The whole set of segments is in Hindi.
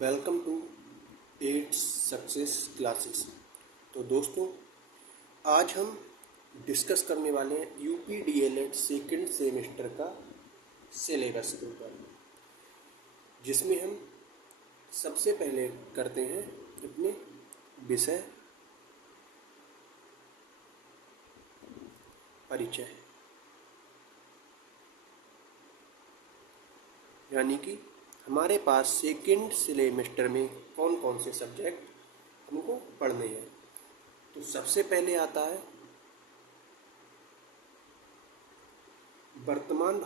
Welcome to 8 success classes. तो दोस्तों, आज हम डिस्कस करने वाले हैं यूपी डीएलएड सेकंड सेमेस्टर का सिलेबस के ऊपर, जिसमें हम सबसे पहले करते हैं अपने विषय परिचय, यानी कि हमारे पास सेकंड सेमेस्टर में कौन कौन से सब्जेक्ट हमको पढ़ने हैं। तो सबसे पहले आता है वर्तमान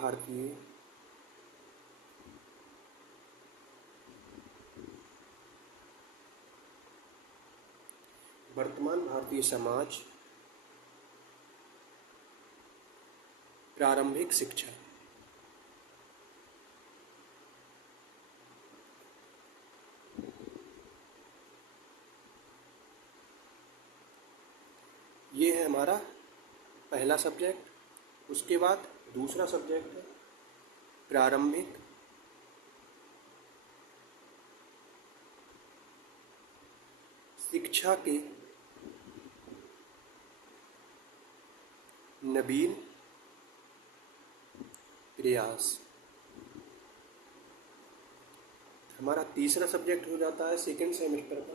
भारतीय समाज, प्रारंभिक शिक्षा। ये है हमारा पहला सब्जेक्ट। उसके बाद दूसरा सब्जेक्ट है प्रारंभिक शिक्षा के नवीन प्रयास। हमारा तीसरा सब्जेक्ट हो जाता है सेकंड सेमेस्टर का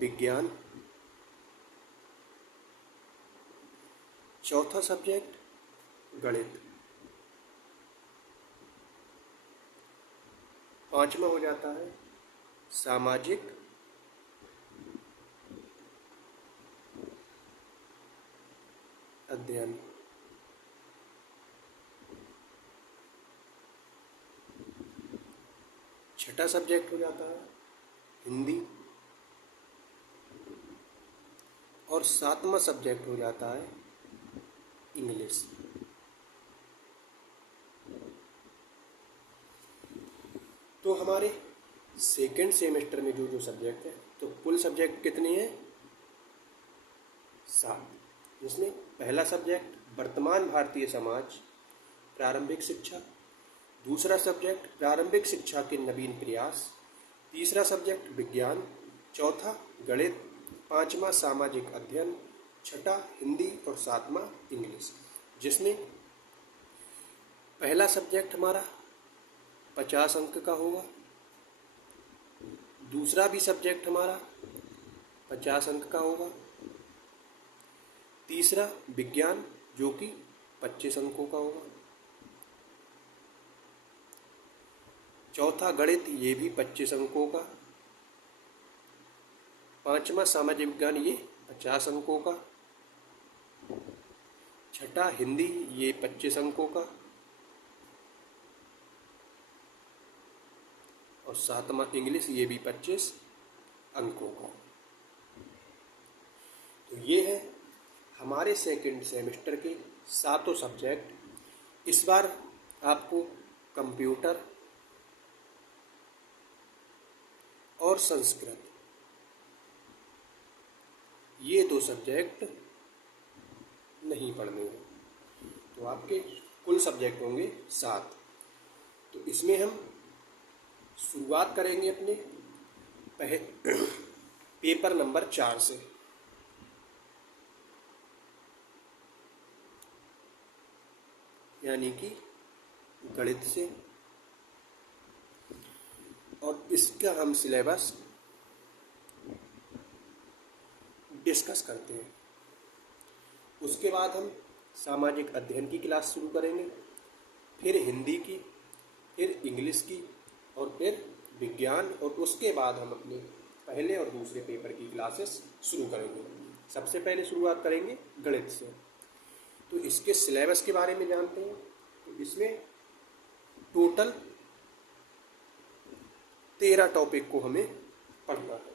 विज्ञान। चौथा सब्जेक्ट गणित। पांचवा हो जाता है सामाजिक अध्ययन। छठा सब्जेक्ट हो जाता है हिंदी। और सातवां सब्जेक्ट हो जाता है इंग्लिश। तो हमारे सेकंड सेमेस्टर में जो सब्जेक्ट है, तो कुल सब्जेक्ट कितने हैं? 7, जिसमें पहला सब्जेक्ट वर्तमान भारतीय समाज, प्रारंभिक शिक्षा। दूसरा सब्जेक्ट प्रारंभिक शिक्षा के नवीन प्रयास। तीसरा सब्जेक्ट विज्ञान। चौथा गणित। पांचवा सामाजिक अध्ययन। छठा हिंदी और सातवां इंग्लिश, जिसमें पहला सब्जेक्ट हमारा 50 अंक का होगा। दूसरा भी सब्जेक्ट हमारा 50 अंक का होगा। तीसरा विज्ञान, जो कि 25 अंकों का होगा। चौथा गणित, ये भी 25 अंकों का। पांचवा सामाजिक विज्ञान, ये 50 अंकों का। छठा हिंदी, ये 25 अंकों का। और सातवां इंग्लिश, ये भी 25 अंकों का। तो ये है हमारे सेकंड सेमेस्टर के 7 सब्जेक्ट। इस बार आपको कंप्यूटर और संस्कृत, ये 2 सब्जेक्ट नहीं पढ़ने हैं। तो आपके कुल सब्जेक्ट होंगे 7। तो इसमें हम शुरुआत करेंगे अपने पेपर नंबर 4 से। यानी कि गणित से। और इसका हम सिलेबस डिस्कस करते हैं। उसके बाद हम सामाजिक अध्ययन की क्लास शुरू करेंगे, फिर हिंदी की, फिर इंग्लिश की, और फिर विज्ञान। और उसके बाद हम अपने पहले और दूसरे पेपर की क्लासेस शुरू करेंगे। सबसे पहले शुरुआत करेंगे गणित से। तो इसके सिलेबस के बारे में जानते हैं। तो इसमें टोटल 13 टॉपिक को हमें पढ़ना है,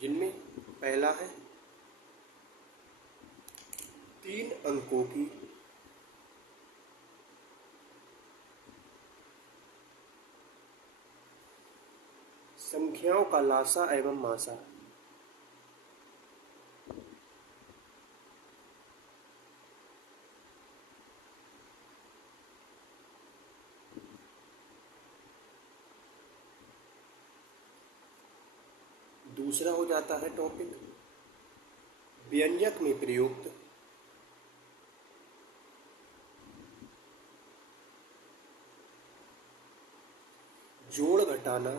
जिनमें पहला है 3 अंकों की संख्याओं का लासा एवं मासा। दूसरा हो जाता है टॉपिक व्यंजक में प्रयुक्त जोड़ घटाना,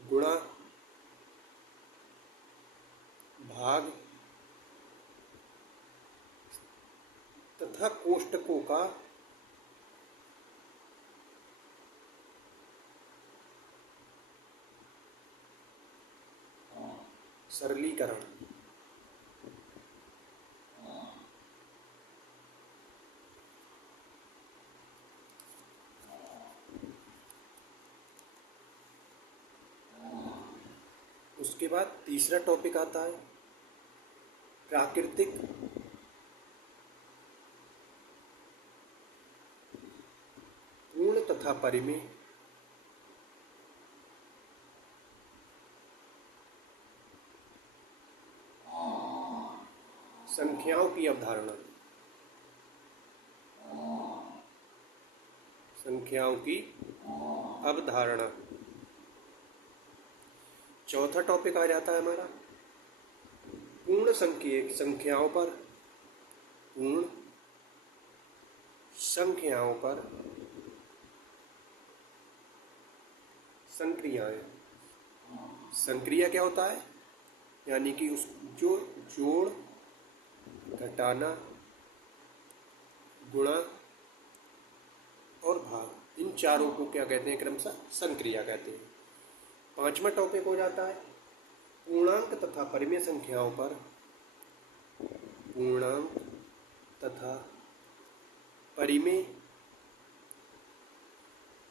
गुणा, भाग तथा कोष्टकों का सरलीकरण। उसके बाद तीसरा टॉपिक आता है प्राकृतिक पूर्ण तथा परिमेय संख्याओं की अवधारणा। संख्याओं की अवधारणा। चौथा टॉपिक आ जाता है हमारा पूर्ण संख्याओं पर, पूर्ण संख्याओं पर संक्रियाएं। संक्रिया क्या होता है? यानी कि उस जो जोड़, घटाना, गुणा और भाग, इन चारों को क्या कहते हैं? क्रमशः संक्रिया कहते हैं। पांचवा टॉपिक हो जाता है पूर्णांक तथा परिमेय संख्याओं पर, पूर्णांक तथा परिमेय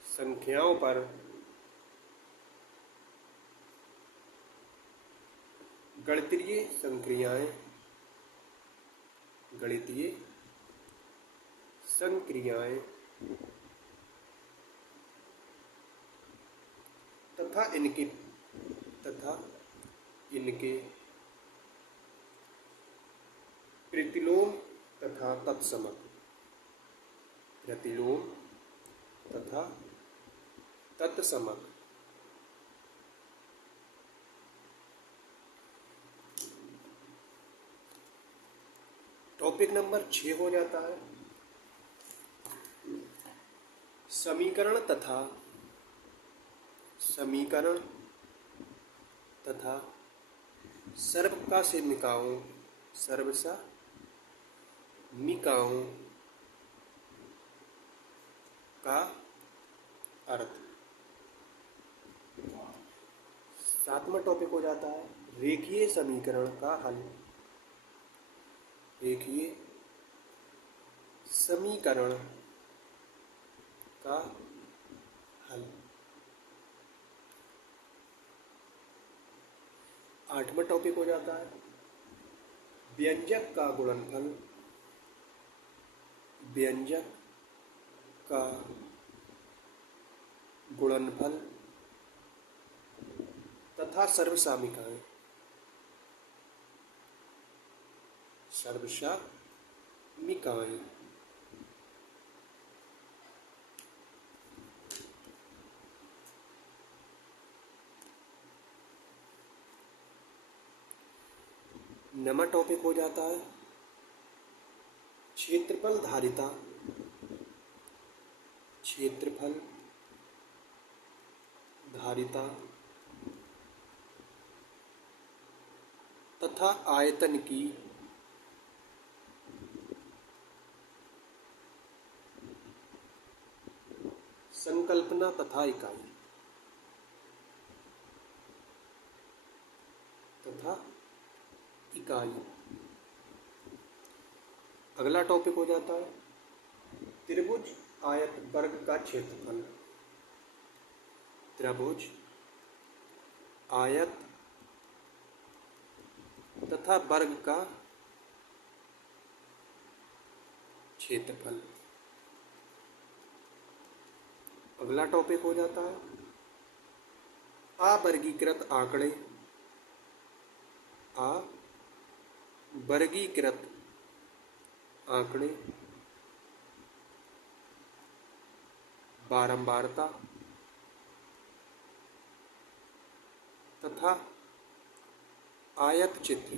संख्याओं पर गणितीय संक्रियाएं, गणितीय संक्रियाएं तथा इनके प्रतिलोम तथा तत्समक, प्रतिलोम तथा तत्समक। टॉपिक नंबर 6 हो जाता है समीकरण तथा सर्वसामिकाओं का अर्थ। सातवां टॉपिक हो जाता है रेखीय समीकरण का हल, रेखीय समीकरण का हल। आठवां टॉपिक हो जाता है व्यंजक का गुणनफल, व्यंजक का गुणनफल तथा सर्वसामिकाएं, सर्वसामिकाएं। नवा टॉपिक हो जाता है क्षेत्रफल धारिता, क्षेत्रफल धारिता तथा आयतन की संकल्पना तथा इकाई, अगला टॉपिक हो जाता है त्रिभुज आयत वर्ग का क्षेत्रफल, त्रिभुज आयत तथा वर्ग का क्षेत्रफल। अगला टॉपिक हो जाता है अवर्गीकृत आंकड़े, अवर्गीकृत आंकड़े, बारंबारता तथा आयत चित्र